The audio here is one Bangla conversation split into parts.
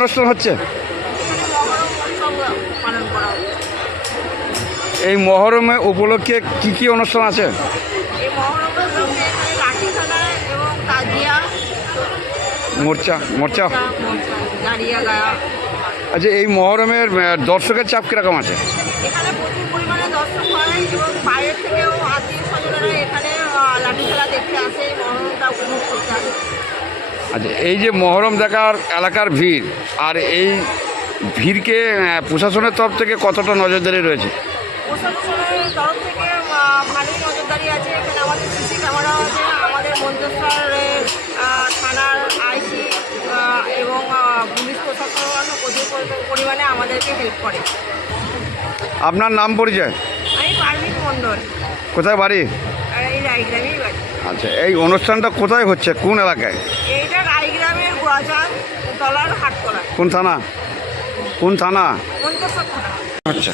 অনুষ্ঠান হচ্ছে? এই মহরমে উপলক্ষে কি কি অনুষ্ঠান আছে? মোর্চা মোর্চা? আচ্ছা এই মহরমের দর্শকের চাপ কীরকম আছে? এখানে আচ্ছা এই যে মহরম দেখার এলাকার ভিড় আর এই ভিড়কে প্রশাসনের তরফ থেকে কতটা নজরদারি রয়েছে? প্রশাসনের তরফ থেকে ভালোই নজরদারি আছে। এখানে আমাদের সিসি ক্যামেরাও আছে আমাদের মন্তেশ্বরের থানার আইসি এবং পুলিশ প্রশাসন প্রচুর পরিমাণে আমাদেরকে হেল্প করে। আপনার নাম পরিচয়? আমি পারমিন মণ্ডল। কোথায় বাড়ি? আর এই রায়গ্রামেই বাড়ি। আচ্ছা এই অনুষ্ঠানটা কোথায় হচ্ছে? কোন এলাকায়? তলার কোন থানা? কোন থানা? আচ্ছা।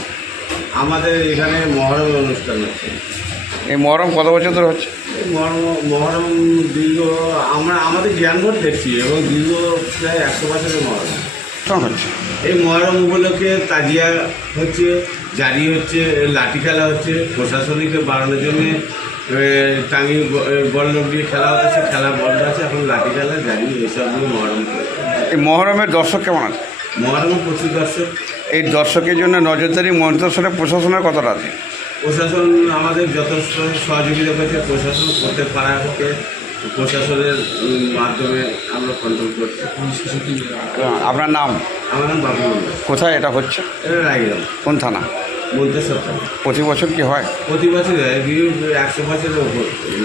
আমাদের এখানে মহরম অনুষ্ঠান হচ্ছে। এই মহরম কত বছর ধরে হচ্ছে? এই মহরম মহরম দীর্ঘ আমরা আমাদের জ্ঞানভর দেখছি এবং দীর্ঘ প্রায় একশো বছরের মহরম। হচ্ছে এই মহরম উপলক্ষে তাজিয়া হচ্ছে জারি হচ্ছে লাঠি খেলা হচ্ছে প্রশাসনিককে বাড়ানোর জন্য এ, বল্লভ দিয়ে খেলা হচ্ছে খেলা বন্ধ আছে এখন লাঠি খেলা জারি এইসবগুলো মহরম এই মহরমের দর্শক কেমন আছে? মহরম প্রচুর দর্শক। এই দর্শকের জন্য নজরদারি মন্ত্রসরে প্রশাসনের কতটা আছে? প্রশাসন আমাদের যথেষ্ট সহযোগিতা করছে প্রশাসন প্রত্যেক পাড়াকে প্রশাসনের মাধ্যমে আমরা কন্ট্রোল করছি। আপনার নাম? আমার নাম বাবু কোথায় এটা হচ্ছে? এটা রায়গ্রাম। কোন থানা? থানা। প্রতি বছর কি হয়? প্রতি বছর একশো বছরের ওপর এই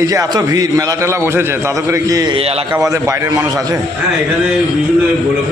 এই যে এত ভিড় মেলা টেলা বসেছে তাতে করে কি এই এলাকা বাদে বাইরের মানুষ আছে? হ্যাঁ এখানে বিভিন্ন গোলকের